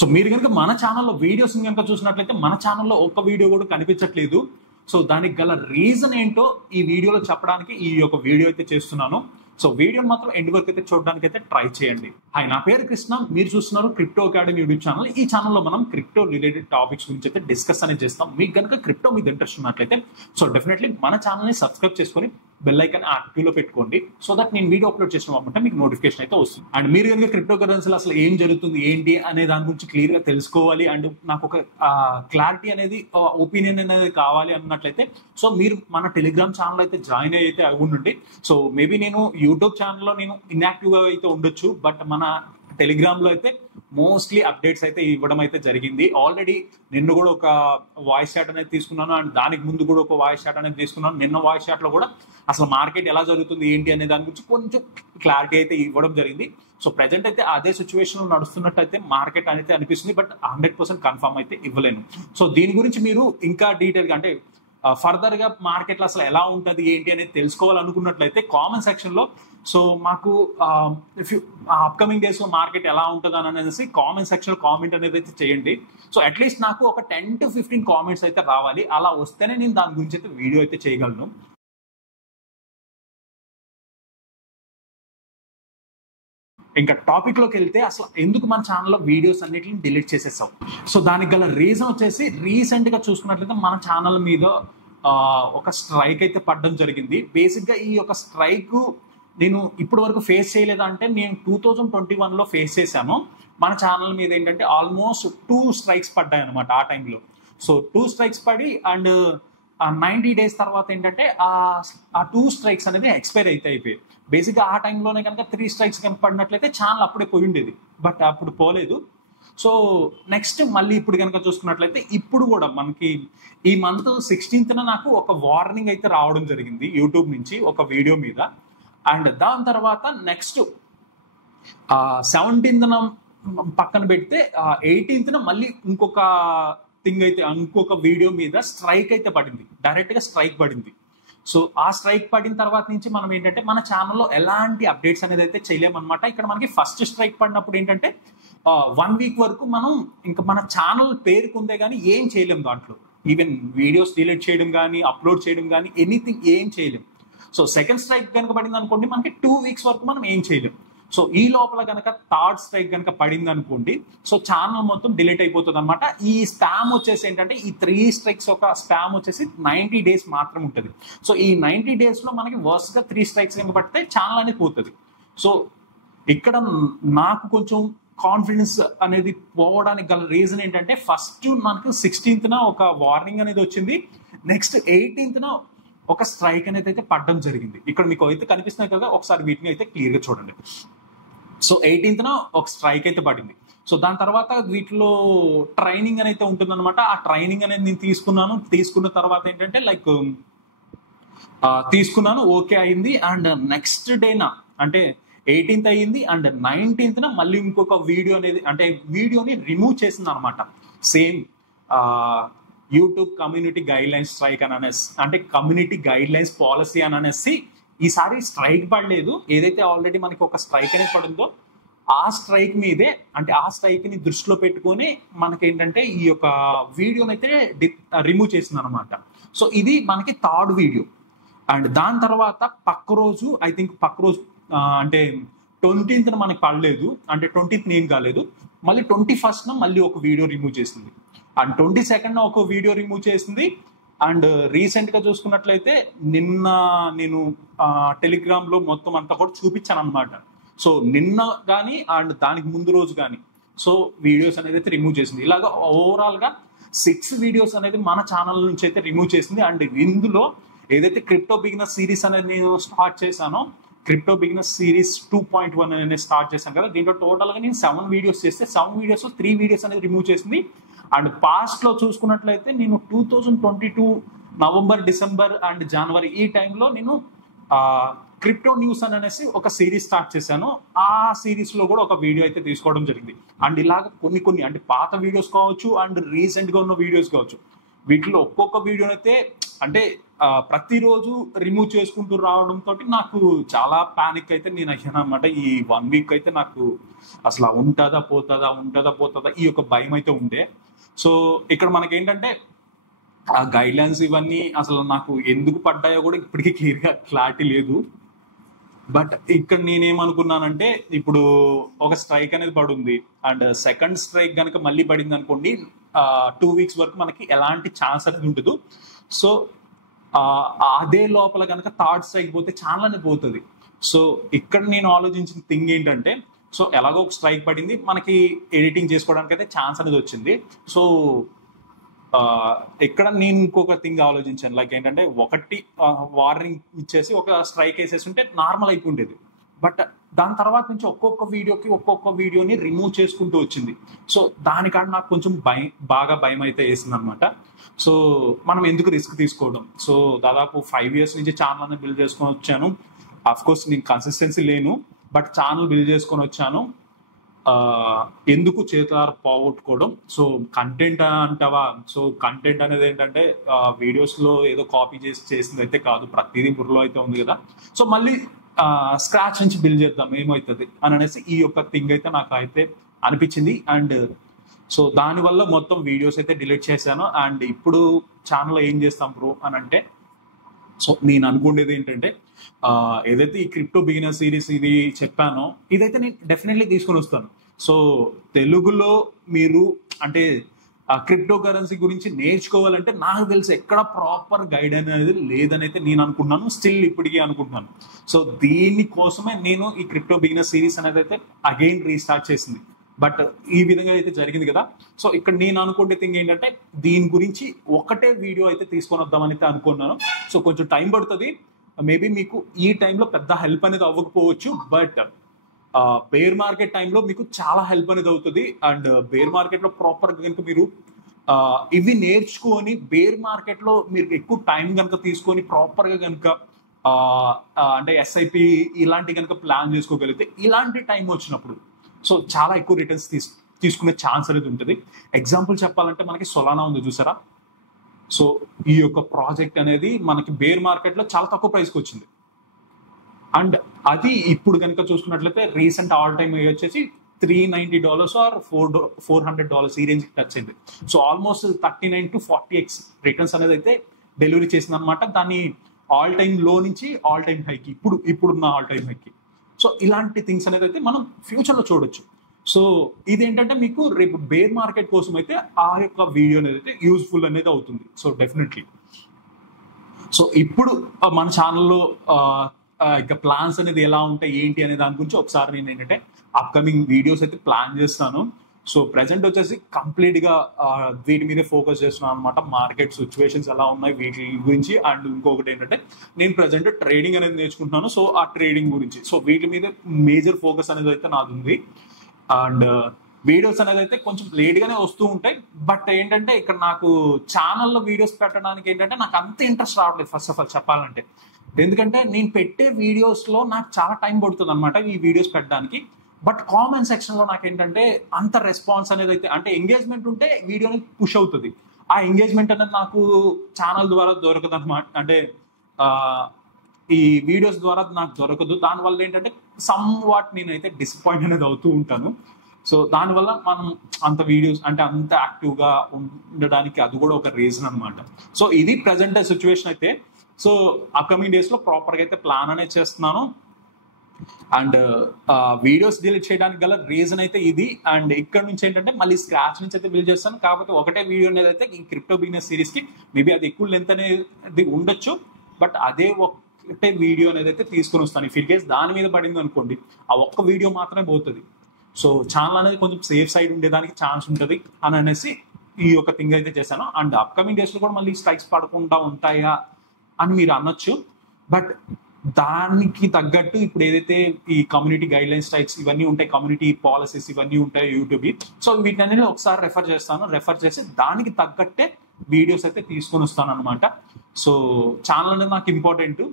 So మీరు కనుక మన ఛానల్లో వీడియోస్ కనుక చూసినట్లయితే మన ఛానల్లో ఒక్క వీడియో కూడా కనిపించట్లేదు. సో దానికి గల రీజన్ ఏంటో ఈ వీడియోలో చెప్పడానికి ఈ యొక్క వీడియో అయితే చేస్తున్నాను. సో వీడియోని మాత్రం ఎండ్ వరకు అయితే చూడడానికి అయితే ట్రై చేయండి. హాయ్, నా పేరు కృష్ణ, మీరు చూస్తున్నారు క్రిప్టో అకాడమీ యూట్యూబ్ ఛానల్. ఈ ఛానల్లో మనం క్రిప్టో రిలేటెడ్ టాపిక్స్ గురించి అయితే డిస్కస్ అనేది చేస్తాం. మీకు కనుక క్రిప్టో మీద ఇంట్రెస్ట్ ఉన్నట్లయితే సో డెఫినెట్లీ మన ఛానల్ని సబ్స్క్రైబ్ చేసుకొని బెల్ ఐకాన్ యాక్టివ్లో పెట్టుకోండి. సో దట్ నేను వీడియో అప్లోడ్ చేసినప్పుడు మీకు నోటిఫికేషన్ అయితే వస్తుంది. అండ్ మీరు కనుక క్రిప్టో కరెన్సీలో అసలు ఏం జరుగుతుంది ఏంటి అనే దాని గురించి క్లియర్గా తెలుసుకోవాలి అండ్ నాకు ఒక క్లారిటీ అనేది ఒపీనియన్ అనేది కావాలి అన్నట్లయితే సో మీరు మన టెలిగ్రామ్ ఛానల్ అయితే జాయిన్ అయితే అవ్వండి. సో మేబీ నేను యూట్యూబ్ ఛానల్లో నేను ఇన్యాక్టివ్గా అయితే ఉండొచ్చు, బట్ మన టెలిగ్రామ్ లో అయితే మోస్ట్లీ అప్డేట్స్ అయితే ఇవ్వడం అయితే జరిగింది. ఆల్రెడీ నిన్న కూడా ఒక వాయిస్ చాట్ అనేది తీసుకున్నాను అండ్ దానికి ముందు కూడా ఒక వాయిస్ చాట్ అనేది తీసుకున్నాను. నిన్న వాయిస్ చాట్ లో కూడా అసలు మార్కెట్ ఎలా జరుగుతుంది ఏంటి అనే దాని గురించి కొంచెం క్లారిటీ అయితే ఇవ్వడం జరిగింది. సో ప్రెజెంట్ అయితే అదే సిచ్యువేషన్ లో నడుస్తున్నట్టు అయితే మార్కెట్ అనేది అనిపిస్తుంది, బట్ 100% కన్ఫర్మ్ అయితే ఇవ్వలేను. సో దీని గురించి మీరు ఇంకా డీటెయిల్ గా అంటే ఫర్దర్ గా మార్కెట్ లో అసలు ఎలా ఉంటుంది ఏంటి అనేది తెలుసుకోవాలనుకున్నట్లయితే కామెంట్ సెక్షన్ లో సో మాకు అప్కమింగ్ డేస్ లో మార్కెట్ ఎలా ఉంటుంది అని అనేసి కామెంట్ సెక్షన్ లో కామెంట్ అనేది అయితే చేయండి. సో అట్లీస్ట్ నాకు ఒక 10 to 15 కామెంట్స్ అయితే రావాలి. అలా వస్తేనే నేను దాని గురించి అయితే వీడియో అయితే చేయగలను. ఇంకా టాపిక్ లోకి వెళ్తే అసలు ఎందుకు మన ఛానల్లో వీడియోస్ అన్నిటిని డిలీట్ చేసేసాం. సో దానికి గల రీజన్ వచ్చేసి రీసెంట్ గా చూసుకున్నట్లయితే మన ఛానల్ మీద ఒక స్ట్రైక్ అయితే పడడం జరిగింది. బేసిక్ గా ఈ యొక్క స్ట్రైక్ నేను ఇప్పటి వరకు ఫేస్ చేయలేదా అంటే నేను 2021లో ఫేస్ చేశాను. మన ఛానల్ మీద ఏంటంటే ఆల్మోస్ట్ 2 స్ట్రైక్స్ పడ్డాయి అనమాట ఆ టైంలో. సో 2 స్ట్రైక్స్ పడి అండ్ 90 days తర్వాత ఏంటంటే ఆ 2 స్ట్రైక్స్ అనేది ఎక్స్పైర్ అయితే అయిపోయాయి. బేసిక్గా ఆ టైంలోనే కనుక 3 స్ట్రైక్స్ కనుక పడినట్లయితే ఛానల్ అప్పుడే పోయి ఉండేది, బట్ అప్పుడు పోలేదు. సో నెక్స్ట్ మళ్ళీ ఇప్పుడు కనుక చూసుకున్నట్లయితే ఇప్పుడు కూడా మనకి ఈ మంత్ 16th నాకు ఒక వార్నింగ్ అయితే రావడం జరిగింది యూట్యూబ్ నుంచి ఒక వీడియో మీద. అండ్ దాని తర్వాత నెక్స్ట్ 17th పక్కన పెడితే 18th మళ్ళీ ఇంకొక థింగ్ అయితే ఇంకొక వీడియో మీద స్ట్రైక్ అయితే పడింది, డైరెక్ట్ గా స్ట్రైక్ పడింది. సో ఆ స్ట్రైక్ పడిన తర్వాత నుంచి మనం ఏంటంటే మన ఛానల్లో ఎలాంటి అప్డేట్స్ అనేది అయితే చేయలేమన్నమాట. ఇక్కడ మనకి ఫస్ట్ స్ట్రైక్ పడినప్పుడు ఏంటంటే 1 week వరకు మనం ఇంకా మన ఛానల్ పేరుకుందే కానీ ఏం చేయలేం. దాంట్లో ఈవెన్ వీడియోస్ డిలీట్ చేయడం కానీ అప్లోడ్ చేయడం కానీ ఎనీథింగ్ ఏం చేయలేం. సో సెకండ్ స్ట్రైక్ కనుక పడింది అనుకోండి మనకి 2 weeks వరకు మనం ఏం చేయలేం. సో ఈ లోపల కనుక థర్డ్ స్ట్రైక్ కనుక పడింది అనుకోండి సో ఛానల్ మొత్తం డిలీట్ అయిపోతుంది అనమాట. ఈ స్పామ్ వచ్చేసి ఏంటంటే ఈ 3 స్ట్రైక్స్ ఒక స్పామ్ వచ్చేసి 90 days మాత్రం ఉంటుంది. సో ఈ 90 days లో మనకి వర్స్ గా 3 స్ట్రైక్స్ కనుక పడితే ఛానల్ అనేది పోతుంది. సో ఇక్కడ నాకు కొంచెం కాన్ఫిడెన్స్ అనేది పోవడానికి గల రీజన్ ఏంటంటే ఫస్ట్ మనకు 16th ఒక వార్నింగ్ అనేది వచ్చింది, నెక్స్ట్ 18th ఒక స్ట్రైక్ అనేది అయితే పడడం జరిగింది. ఇక్కడ మీకు అయితే కనిపిస్తున్నాయి కదా, ఒకసారి వీటిని అయితే క్లియర్ గా చూడండి. సో 18th ఒక స్ట్రైక్ అయితే పడింది. సో దాని తర్వాత వీటిలో ట్రైనింగ్ అనేది ఉంటుంది అనమాట. ఆ ట్రైనింగ్ అనేది నేను తీసుకున్న తర్వాత ఏంటంటే లైక్ తీసుకున్నాను, ఓకే అయింది. అండ్ నెక్స్ట్ డేనా అంటే 18th అయ్యింది అండ్ 19th మళ్ళీ ఇంకొక వీడియో అనేది అంటే వీడియోని రిమూవ్ చేసింది అనమాట. Same YouTube community guide lines strike అని అనేసి అంటే కమ్యూనిటీ గైడ్ లైన్స్ పాలసీ అని అనేసి ఈసారి స్ట్రైక్ పడలేదు. ఏదైతే ఆల్రెడీ మనకి ఒక స్ట్రైక్ అనేది పడిందో ఆ స్ట్రైక్ మీదే అంటే ఆ స్ట్రైక్ ని దృష్టిలో పెట్టుకొని మనకేంటంటే ఈ యొక్క వీడియోని అయితే రిమూవ్ చేసింది అనమాట. సో ఇది మనకి థర్డ్ వీడియో. అండ్ దాని తర్వాత పక్క రోజు అంటే 20th మనకి పడలేదు, అంటే 20th ఏం కాలేదు. మళ్ళీ 21st మళ్ళీ ఒక వీడియో రిమూవ్ చేసింది అండ్ 22nd ఒక వీడియో రిమూవ్ చేసింది. అండ్ రీసెంట్ గా చూసుకున్నట్లయితే నిన్న నేను టెలిగ్రామ్ లో మొత్తం అంతా కూడా చూపించాను అనమాట. సో నిన్న కానీ అండ్ దానికి ముందు రోజు కానీ సో వీడియోస్ అనేది అయితే రిమూవ్ చేసింది. ఇలాగా ఓవరాల్ గా 6 వీడియోస్ అనేది మన ఛానల్ నుంచి అయితే రిమూవ్ చేసింది. అండ్ ఇందులో ఏదైతే క్రిప్టో బిగినర్ సిరీస్ అనేది నేను స్టార్ట్ చేశానో క్రిప్టో బిగినర్ సిరీస్ 2.1 అనేది స్టార్ట్ చేశాను కదా, దీంట్లో టోటల్ గా నేను 7 వీడియోస్ చేస్తే 7 వీడియోస్ 3 వీడియోస్ అనేది రిమూవ్ చేసింది. అండ్ పాస్ట్ లో చూసుకున్నట్లయితే నేను 2022 నవంబర్, డిసెంబర్ అండ్ జనవరి ఈ టైంలో నేను క్రిప్టో న్యూస్ అనేసి ఒక సిరీస్ స్టార్ట్ చేశాను. ఆ సిరీస్ లో కూడా ఒక వీడియో అయితే తీసుకోవడం జరిగింది. అండ్ ఇలాగ కొన్ని అంటే పాత వీడియోస్ కావచ్చు అండ్ రీసెంట్ గా ఉన్న వీడియోస్ కావచ్చు, వీటిలో ఒక్కొక్క వీడియో అయితే అంటే ప్రతిరోజు రిమూవ్ చేసుకుంటూ రావడంతో నాకు చాలా పానిక్ అయితే నేను అయ్యాను అనమాట. ఈ 1 వీక్ అయితే నాకు అసలు ఉంటుందా పోతుందా ఈ యొక్క భయం అయితే ఉండే. సో ఇక్కడ మనకేంటంటే ఆ గైడ్ లైన్స్ ఇవన్నీ అసలు నాకు ఎందుకు పడ్డాయో కూడా ఇప్పటికీ క్లియర్గా క్లారిటీ లేదు. బట్ ఇక్కడ నేనేమనుకున్నానంటే ఇప్పుడు ఒక స్ట్రైక్ అనేది పడుంది అండ్ సెకండ్ స్ట్రైక్ కనుక మళ్ళీ పడింది అనుకోండి 2 వీక్స్ వరకు మనకి ఎలాంటి ఛాన్స్ అనేది ఉండదు. సో అదే లోపల కనుక థర్డ్ స్ట్రైక్ పోతే ఛానల్ పోతుంది. సో ఇక్కడ నేను ఆలోచించిన థింగ్ ఏంటంటే సో ఎలాగో ఒక స్ట్రైక్ పడింది, మనకి ఎడిటింగ్ చేసుకోవడానికి అయితే ఛాన్స్ అనేది వచ్చింది. సో ఇక్కడ నేను ఇంకొక థింగ్ ఆలోచించాను, లైక్ ఏంటంటే ఒకటి వార్నింగ్ ఇచ్చేసి ఒక స్ట్రైక్ వేసేసి ఉంటే నార్మల్ అయిపోయిండేది. బట్ దాని తర్వాత నుంచి ఒక్కొక్క వీడియోని రిమూవ్ చేసుకుంటూ వచ్చింది. సో దానికన్నా నాకు కొంచెం బాగా భయం అయితే వేసింది అనమాట. సో మనం ఎందుకు రిస్క్ తీసుకోవడం. సో దాదాపు 5 years నుంచి ఛానల్ అనేది బిల్డ్ చేసుకొని వచ్చాను. అఫ్ కోర్స్ నేను కన్సిస్టెన్సీ లేను, బట్ ఛానల్ బిల్డ్ చేసుకొని వచ్చాను. ఎందుకు చేతులార పోగొట్టుకోవడం. సో కంటెంట్ అంటావా, సో కంటెంట్ అనేది ఏంటంటే వీడియోస్ లో ఏదో కాపీ చేసింది అయితే కాదు, ప్రతిదీ బుర్రలో అయితే ఉంది కదా. సో మళ్ళీ స్క్రాచ్ నుంచి బిల్డ్ చేద్దాం ఏమవుతుంది అని అనేసి ఈ యొక్క థింగ్ అయితే నాకు అయితే అనిపించింది. అండ్ సో దానివల్ల మొత్తం వీడియోస్ అయితే డిలీట్ చేశాను. అండ్ ఇప్పుడు ఛానల్లో ఏం చేస్తాం బ్రో అని అంటే, సో నేను అనుకునేది ఏంటంటే ఏదైతే ఈ క్రిప్టో బిగినర్ సిరీస్ ఇది చెప్పానో ఇదైతే నేను డెఫినెట్లీ తీసుకొని వస్తాను. సో తెలుగులో మీరు అంటే క్రిప్టో కరెన్సీ గురించి నేర్చుకోవాలంటే నాకు తెలిసి ఎక్కడ ప్రాపర్ గైడ్ అనేది లేదని అయితే నేను అనుకుంటున్నాను, స్టిల్ ఇప్పటికీ అనుకుంటున్నాను. సో దీనికోసమే నేను ఈ క్రిప్టో బిగినర్ సిరీస్ అనేది అయితే అగైన్ రీస్టార్ట్ చేసింది. బట్ ఈ విధంగా అయితే జరిగింది కదా. సో ఇక్కడ నేను అనుకునే థింగ్ ఏంటంటే దీని గురించి ఒకటే వీడియో అయితే తీసుకొని వద్దామని అయితే అనుకున్నాను. సో కొంచెం టైం పడుతుంది, మేబీ మీకు ఈ టైంలో పెద్ద హెల్ప్ అనేది అవ్వకపోవచ్చు, బట్ బేర్ మార్కెట్ టైంలో మీకు చాలా హెల్ప్ అనేది అవుతుంది. అండ్ బేర్ మార్కెట్లో ప్రాపర్గా కనుక మీరు ఇవి నేర్చుకొని బేర్ మార్కెట్లో మీరు ఎక్కువ టైం కనుక తీసుకొని ప్రాపర్గా కనుక అంటే ఎస్ఐపి ఇలాంటి కనుక ప్లాన్ చేసుకోగలిగితే ఇలాంటి టైం వచ్చినప్పుడు సో చాలా ఎక్కువ రిటర్న్స్ తీసుకునే ఛాన్స్ అనేది ఉంటుంది. ఎగ్జాంపుల్ చెప్పాలంటే మనకి సొలానా ఉంది చూసారా. సో ఈ యొక్క ప్రాజెక్ట్ అనేది మనకి బేర్ మార్కెట్లో చాలా తక్కువ ప్రైస్కి వచ్చింది. అండ్ అది ఇప్పుడు కనుక చూసుకున్నట్లయితే రీసెంట్ ఆల్ టైమ్ వచ్చేసి $390 ఆర్ $400 ఈ రేంజ్కి టచ్ అయింది. So almost 39 to 40x returns అనేది అయితే డెలివరీ చేసింది అనమాట. దాన్ని ఆల్ టైమ్ లో నుంచి ఆల్ టైమ్ హైకి ఇప్పుడున్న ఆల్ టైమ్ హైకి. సో ఇలాంటి థింగ్స్ అనేది అయితే మనం ఫ్యూచర్లో చూడొచ్చు. సో ఇదేంటంటే మీకు రేపు బేర్ మార్కెట్ కోసం అయితే ఆ యొక్క వీడియో అనేది అయితే యూజ్ఫుల్ అనేది అవుతుంది. సో డెఫినెట్లీ సో ఇప్పుడు మన ఛానల్లో ఇక ప్లాన్స్ అనేది ఎలా ఉంటాయి ఏంటి అనే దాని గురించి ఒకసారి నేను ఏంటంటే అప్కమింగ్ వీడియోస్ అయితే ప్లాన్ చేస్తాను. సో ప్రెసెంట్ వచ్చేసి కంప్లీట్ గా వీటి మీదే ఫోకస్ చేస్తున్నాను అనమాట. మార్కెట్ సిచ్యువేషన్స్ ఎలా ఉన్నాయి వీటి గురించి. అండ్ ఇంకొకటి ఏంటంటే నేను ప్రెసెంట్ ట్రేడింగ్ అనేది నేర్చుకుంటున్నాను. సో ఆ ట్రేడింగ్ గురించి సో వీటి మీద మేజర్ ఫోకస్ అనేది అయితే నాది ఉంది. అండ్ వీడియోస్ అనేది అయితే కొంచెం లేట్ గానే వస్తూ ఉంటాయి. బట్ ఏంటంటే ఇక్కడ నాకు ఛానల్లో వీడియోస్ పెట్టడానికి ఏంటంటే నాకు అంత ఇంట్రెస్ట్ రావట్లేదు ఫస్ట్ ఆఫ్ ఆల్ చెప్పాలంటే. ఎందుకంటే నేను పెట్టే వీడియోస్ లో నాకు చాలా టైం పడుతుంది అనమాట ఈ వీడియోస్ పెట్టడానికి. బట్ కామెంట్ సెక్షన్ లో నాకు ఏంటంటే అంత రెస్పాన్స్ అనేది అయితే అంటే ఎంగేజ్మెంట్ ఉంటే వీడియోని పుష్ అవుతుంది. ఆ ఎంగేజ్మెంట్ అనేది నాకు ఛానల్ ద్వారా దొరకదు అనమాట. అంటే ఈ వీడియోస్ ద్వారా నాకు దొరకదు. దానివల్ల ఏంటంటే సమ్ వాట్ నేనైతే డిసప్పాయింట్ అనేది అవుతూ ఉంటాను. సో దానివల్ల మనం అంత వీడియోస్ అంటే అంత యాక్టివ్గా ఉండడానికి అది కూడా ఒక రీజన్ అనమాట. సో ఇది ప్రజెంట్ సిచ్యువేషన్ అయితే. సో అప్కమింగ్ డేస్లో ప్రాపర్గా అయితే ప్లాన్ అనేది చేస్తున్నాను. అండ్ వీడియోస్ డిలీట్ చేయడానికి గల రీజన్ అయితే ఇది. అండ్ ఇక్కడ నుంచి ఏంటంటే మళ్ళీ స్క్రాచ్ నుంచి అయితే బిల్డ్ చేస్తాను. కాకపోతే ఒకటే వీడియో అనేది అయితే ఈ క్రిప్టో బిజినెస్ సిరీస్కి మేబీ అది ఎక్కువ లెంత్ అనేది ఉండొచ్చు. బట్ అదే ఒకటే వీడియో అనేది అయితే తీసుకొని వస్తాను. ఇఫ్ ఇన్ కేస్ దాని మీద పడింది అనుకోండి ఆ ఒక్క వీడియో మాత్రమే పోతుంది. సో ఛానల్ అనేది కొంచెం సేఫ్ సైడ్ ఉండేదానికి ఛాన్స్ ఉంటుంది అని అనేసి ఈ యొక్క థింగ్ అయితే చేశాను. అండ్ అప్కమింగ్ డేస్లో కూడా మళ్ళీ స్ట్రైక్స్ పడకుండా ఉంటాయా అని మీరు అనొచ్చు. బట్ దానికి తగ్గట్టు ఇప్పుడు ఏదైతే ఈ కమ్యూనిటీ గైడ్ లైన్ స్ట్రైక్స్ ఇవన్నీ ఉంటాయి, కమ్యూనిటీ పాలసీస్ ఇవన్నీ ఉంటాయి యూట్యూబ్. సో వీటిని ఒకసారి రెఫర్ చేస్తాను. రెఫర్ చేసి దానికి తగ్గట్టే వీడియోస్ అయితే తీసుకొని వస్తాను అనమాట. సో ఛానల్ అనేది నాకు ఇంపార్టెంట్.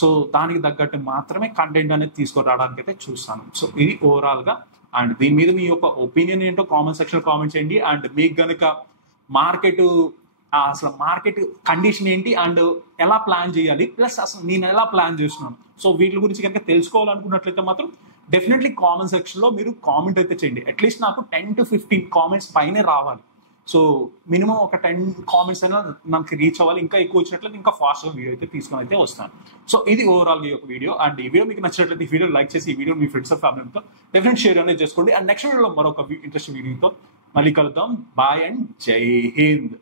సో దానికి తగ్గట్టు మాత్రమే కంటెంట్ అనేది తీసుకురావడానికి అయితే చూస్తాను. సో ఇది ఓవరాల్గా. అండ్ దీని మీద మీ యొక్క ఒపీనియన్ ఏంటో కామెంట్ సెక్షన్ కామెంట్ చేయండి. అండ్ మీకు కనుక మార్కెట్ అసలు మార్కెట్ కండిషన్ ఏంటి అండ్ ఎలా ప్లాన్ చేయాలి, ప్లస్ అసలు నేను ఎలా ప్లాన్ చేస్తున్నాను. సో వీటి గురించి కనుక తెలుసుకోవాలనుకున్నట్లయితే మాత్రం డెఫినెట్లీ కామెంట్ సెక్షన్ లో మీరు కామెంట్ అయితే చేయండి. అట్లీస్ట్ నాకు 10 to 15 కామెంట్స్ పైనే రావాలి. సో మినిమం ఒక 10 కామెంట్స్ అయినా మనకి రీచ్ అవ్వాలి. ఇంకా ఎక్కువ వచ్చినట్లయితే ఇంకా ఫాస్ట్గా వీడియో అయితే తీసుకొని అయితే వస్తాను. సో ఇది ఓవరాల్ ఈ వీడియో. అండ్ ఈ వీడియో మీకు నచ్చినట్లయితే ఈ వీడియో లైక్ చేసి ఈ వీడియో మీ ఫ్రెండ్స్ అండ్ ఫ్యామిలీతో డెఫినెట్ షేర్ అనేది చేసుకోండి. అండ్ నెక్స్ట్ వీడియోలో మరొక ఇంట్రెస్టింగ్ వీడియోతో మళ్ళీ కలుద్దాం. బాయ్ అండ్ జై హింద్.